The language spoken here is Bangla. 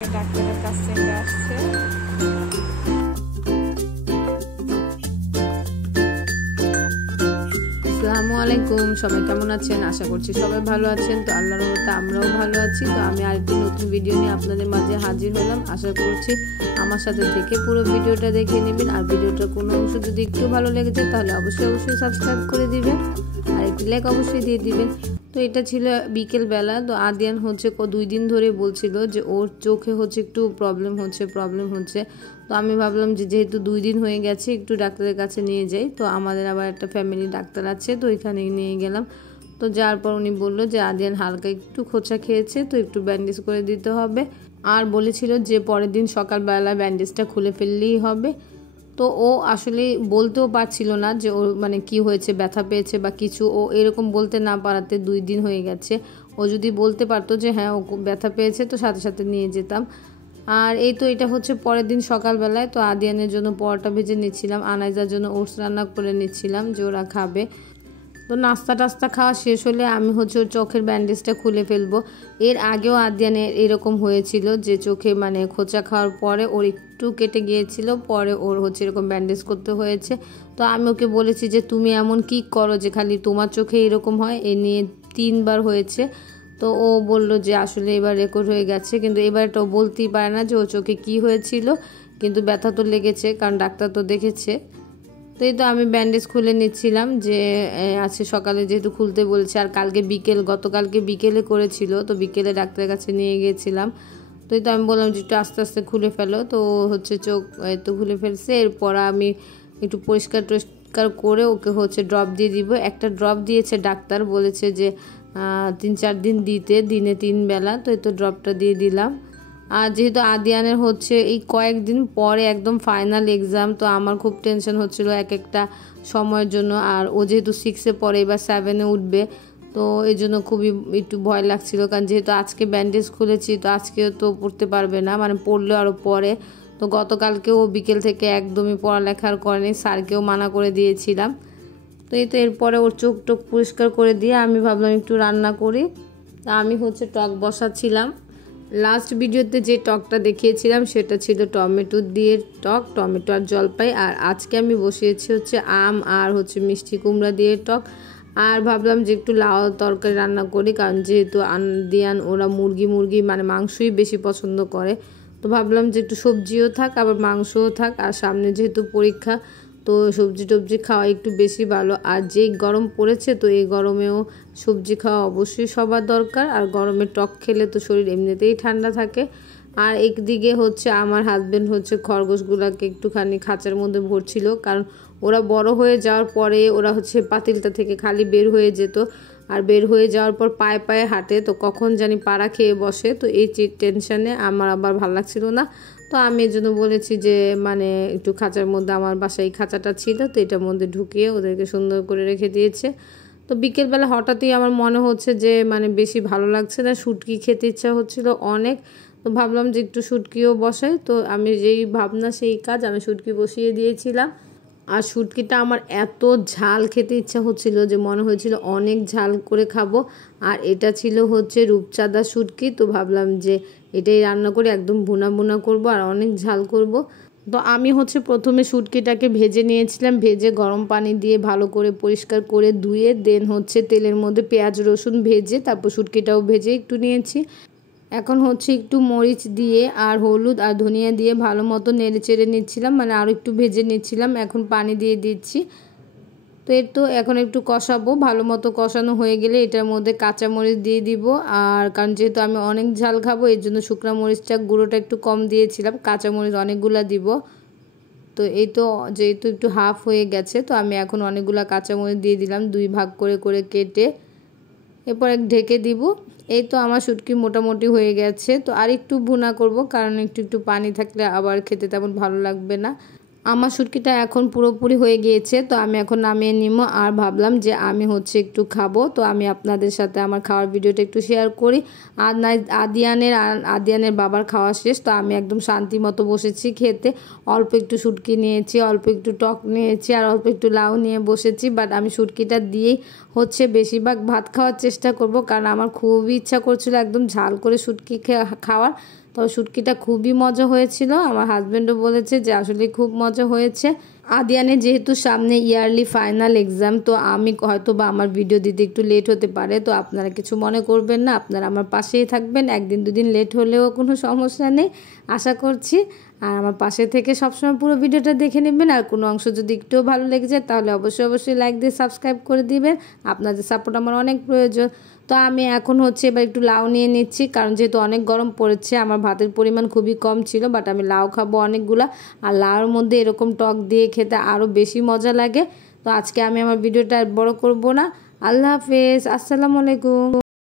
ডাক্তারের কাছ থেকে আসছে। আসসালামু আলাইকুম, সবাই কেমন আছেন? আশা করছি সবাই ভালো আছেন। তো আল্লাহর রহমতে আমরাও ভালো আছি। তো আমি আরেকটি নতুন ভিডিও নিয়ে আপনাদের মাঝে হাজির হলাম। আশা করছি আমার সাথে থেকে পুরো ভিডিওটা দেখে নেবেন। আর ভিডিওটার কোনো অংশ যদি একটু ভালো লেগে যায় তাহলে অবশ্যই সাবস্ক্রাইব করে দিবেন আর একটি লাইক অবশ্যই দিয়ে দিবেন। তো এটা ছিল বিকেল বেলা। তো আদিয়ান হচ্ছে 2 দিন ধরে বলছিল যে ওর চোখে হচ্ছে একটু প্রবলেম হচ্ছে। তো আমি ভাবলাম যে যেহেতু 2 দিন হয়ে গেছে একটু ডাক্তারের কাছে নিয়ে যাই। তো আমাদের আবার একটা ফ্যামিলি ডাক্তার আছে, তো এখানে নিয়ে গেলাম। তো যাওয়ার পর উনি বললো যে আদিয়ান হালকা একটু খোঁচা খেয়েছে, তো একটু ব্যান্ডেজ করে দিতে হবে। আর বলেছিল যে পরের দিন সকালবেলা ব্যান্ডেজটা খুলে ফেললেই হবে। তো ও আসলে বলতেও পারছিল না যে ওর মানে কি হয়েছে, ব্যথা পেয়েছে বা কিছু। ও এরকম বলতে না পারাতে 2 দিন হয়ে গেছে। ও যদি বলতে পারতো যে হ্যাঁ ও ব্যথা পেয়েছে তো সাথে সাথে নিয়ে যেতাম। আর এই তো এটা হচ্ছে পরের দিন সকালবেলায়। তো আদিয়ানের জন্য পরোটা ভেজে নিচ্ছিলাম, আনাইজার জন্য ওটস রান্না করে নিচ্ছিলাম যে ওরা খাবে। তো নাস্তা টাস্তা খাওয়া শেষ হলে আমি হচ্ছে ওর চোখের ব্যান্ডেজটা খুলে ফেলবো। এর আগেও আদিয়ানের এরকম হয়েছিল যে চোখে মানে খোঁচা খাওয়ার পরে ওর একটু কেটে গিয়েছিল, পরে ওর হচ্ছে এরকম ব্যান্ডেজ করতে হয়েছে। তো আমি ওকে বলেছি যে তুমি এমন কি করো যে খালি তোমার চোখে এরকম হয়। এ নিয়ে 3 বার হয়েছে। তো ও বলল যে আসলে এবার রেকর্ড হয়ে গেছে, কিন্তু এবার তো বলতেই পারে না যে ও চোখে কী হয়েছিল, কিন্তু ব্যথা তো লেগেছে কারণ ডাক্তার তো দেখেছে। তো এই তো আমি ব্যান্ডেজ খুলে নিচ্ছিলাম যে আজকে সকালে যেহেতু খুলতে বলছে, আর গতকালকে বিকেলে করেছিল, তো বিকেলে ডাক্তারের কাছে নিয়ে গিয়েছিলাম। তো এই তো আমি বললাম যে একটু আস্তে আস্তে খুলে ফেলো। তো হচ্ছে চোখ তো খুলে ফেলছে। এরপর আমি একটু পরিষ্কার করে ওকে হচ্ছে ড্রপ দিয়ে দিব। একটা ড্রপ দিয়েছে ডাক্তার, বলেছে যে 3-4 দিন দিতে, দিনে 3 বেলা। তো এই তো ড্রপটা দিয়ে দিলাম। আর যেহেতু আদিয়ানের হচ্ছে এই কয়েকদিন পরে একদম ফাইনাল এক্সাম, তো আমার খুব টেনশন হচ্ছিল এক একটা সময়ের জন্য। আর ও যেহেতু 6-এ পড়ে, এবার 7-এ উঠবে, তো এই জন্য খুবই একটু ভয় লাগছিল। কারণ যেহেতু আজকে ব্যান্ডেজ খুলেছি, তো আজকেও তো পড়তে পারবে না, মানে পড়লেও আরও পরে। তো গতকালকেও বিকেল থেকে একদমই পড়ালেখার করেনি, স্যারকেও মানা করে দিয়েছিলাম। তো এই তো এরপরে ওর চোখ টোক পরিষ্কার করে দিয়ে আমি ভাবলাম একটু রান্না করি। তা আমি হচ্ছে টক বসাচ্ছিলাম। লাস্ট ভিডিওতে যে টকটা দেখিয়েছিলাম সেটা ছিল টমেটো দিয়ে টক, টমেটো আর জলপাই। আর আজকে আমি বসিয়েছি হচ্ছে আম আর হচ্ছে মিষ্টি কুমড়া দিয়ে টক। আর ভাবলাম যে একটু লাউ তরকারি রান্না করি, কারণ যেহেতু আদিয়ান ওরা মুরগি মানে মাংসই বেশি পছন্দ করে। তো ভাবলাম যে একটু সবজিও থাক আবার মাংসও থাক, আর সামনে যেহেতু পরীক্ষা, তো সবজি টবজি খাওয়া একটু বেশি ভালো। আর যেই গরম পড়েছে, তো এই গরমেও সবজি খাওয়া অবশ্যই সবার দরকার। আর গরমে টক খেলে তো শরীর এমনিতেই ঠান্ডা থাকে। আর একদিকে হচ্ছে আমার হাজব্যান্ড হচ্ছে খরগোশগুলোকে একটুখানি খাঁচার মধ্যে ভরছিল, কারণ ওরা বড় হয়ে যাওয়ার পরে ওরা হচ্ছে পাতিলটা থেকে খালি বের হয়ে যেত। আর বের হয়ে যাওয়ার পর পায়ে পায়ে হাঁটে, তো কখন জানি পাড়া খেয়ে বসে। তো এই টেনশনে আমার আবার ভালো লাগছিল না। তো আমি এর জন্য বলেছি যে মানে একটু খাঁচার মধ্যে, আমার বাসায় খাঁচাটা ছিল, তো এটার মধ্যে ঢুকিয়ে ওদেরকে সুন্দর করে রেখে দিয়েছে। তো বিকেলবেলা হঠাৎই আমার মনে হচ্ছে যে মানে বেশি ভালো লাগছে না, শুটকি খেতে ইচ্ছা হচ্ছিল অনেক। তো ভাবলাম যে একটু শুটকিও বসাই। তো আমি যেই ভাবনা সেই কাজ, আমি শুটকি বসিয়ে দিয়েছিলাম। আর শুটকিটা আমার এত ঝাল খেতে ইচ্ছা হচ্ছিল যে মনে হয়েছিল অনেক ঝাল করে খাবো। আর এটা ছিল হচ্ছে রূপচাঁদা শুটকি। তো ভাবলাম যে এটাই রান্না করে একদম ভুনা ভুনা করব আর অনেক ঝাল করব। তো আমি হচ্ছে প্রথমে শুটকিটাকে ভেজে নিয়েছিলাম, ভেজে গরম পানি দিয়ে ভালো করে পরিষ্কার করে ধুয়ে দেন হচ্ছে তেলের মধ্যে পেঁয়াজ রসুন ভেজে তারপর শুটকিটাও ভেজে একটু নিয়েছি। এখন হচ্ছে একটু মরিচ দিয়ে আর হলুদ আর ধনিয়া দিয়ে ভালো মতো নেড়ে চেড়ে নিচ্ছিলাম, মানে আরও একটু ভেজে নিচ্ছিলাম। এখন পানি দিয়ে দিচ্ছি। তো এর তো এখন একটু কষাবো, ভালো মতো কষানো হয়ে গেলে এটার মধ্যে কাঁচামরিচ দিয়ে দিব। আর কারণ যেহেতু আমি অনেক ঝাল খাবো, এর জন্য শুকনো মরিচটা গুঁড়োটা একটু কম দিয়েছিলাম, কাঁচামরিচ অনেকগুলা দিব। তো এই তো যেহেতু একটু হাফ হয়ে গেছে, তো আমি এখন অনেকগুলা কাঁচামরিচ দিয়ে দিলাম 2 ভাগ করে করে কেটে। এরপর ঢেকে দিব। এই তো আমার শুটকি মোটামুটি হয়ে গেছে। তো আর একটু ভুনা করব, কারণ একটু একটু পানি থাকলে আবার খেতে তেমন ভালো লাগবে না। আমার শুটকিটা এখন পুরোপুরি হয়ে গিয়েছে। তো আমি এখন নামিয়ে নিব। আর ভাবলাম যে আমি হচ্ছে একটু খাবো, তো আমি আপনাদের সাথে আমার খাওয়ার ভিডিওটা একটু শেয়ার করি। আর আদিয়ানের বাবার খাওয়া শেষ, তো আমি একদম শান্তি মতো বসেছি খেতে। অল্প একটু শুটকি নিয়েছি, অল্প একটু টক নিয়েছি আর অল্প একটু লাউ নিয়ে বসেছি। বাট আমি শুটকিটা দিয়েই হচ্ছে বেশিরভাগ ভাত খাওয়ার চেষ্টা করব, কারণ আমার খুবই ইচ্ছা করছিল একদম ঝাল করে শুটকি খাওয়ার। তো তবে শুটকিটা খুবই মজা হয়েছিল। আমার হাজব্যান্ডও বলেছে যে আসলে খুব মজা হয়েছে। আদিয়ানের যেহেতু সামনে ইয়ারলি ফাইনাল এক্সাম, তো আমি হয়তো বা আমার ভিডিও দিতে একটু লেট হতে পারে, তো আপনারা কিছু মনে করবেন না, আপনারা আমার পাশেই থাকবেন। একদিন দুদিন লেট হলেও কোনো সমস্যা নেই আশা করছি। আর আমার পাশে থেকে সবসময় পুরো ভিডিওটা দেখে নেবেন। আর কোনো অংশ যদি একটুও ভালো লেগে যায় তাহলে অবশ্যই লাইক দিয়ে সাবস্ক্রাইব করে দিবেন। আপনাদের সাপোর্ট আমার অনেক প্রয়োজন। তো আমি এখন এবার একটু লাউ নিয়ে নিচ্ছি, কারণ যেহেতু অনেক গরম পড়েছে, আমার ভাতের পরিমাণ খুবই কম ছিল, বাট আমি লাউ খাবো অনেকগুলা। আর লাউর মধ্যে এরকম টক দিয়ে খেতে আরও বেশি মজা লাগে। তো আজকে আমি আমার ভিডিওটা বড় করব না। আল্লাহ হাফেজ, আসসালামু আলাইকুম।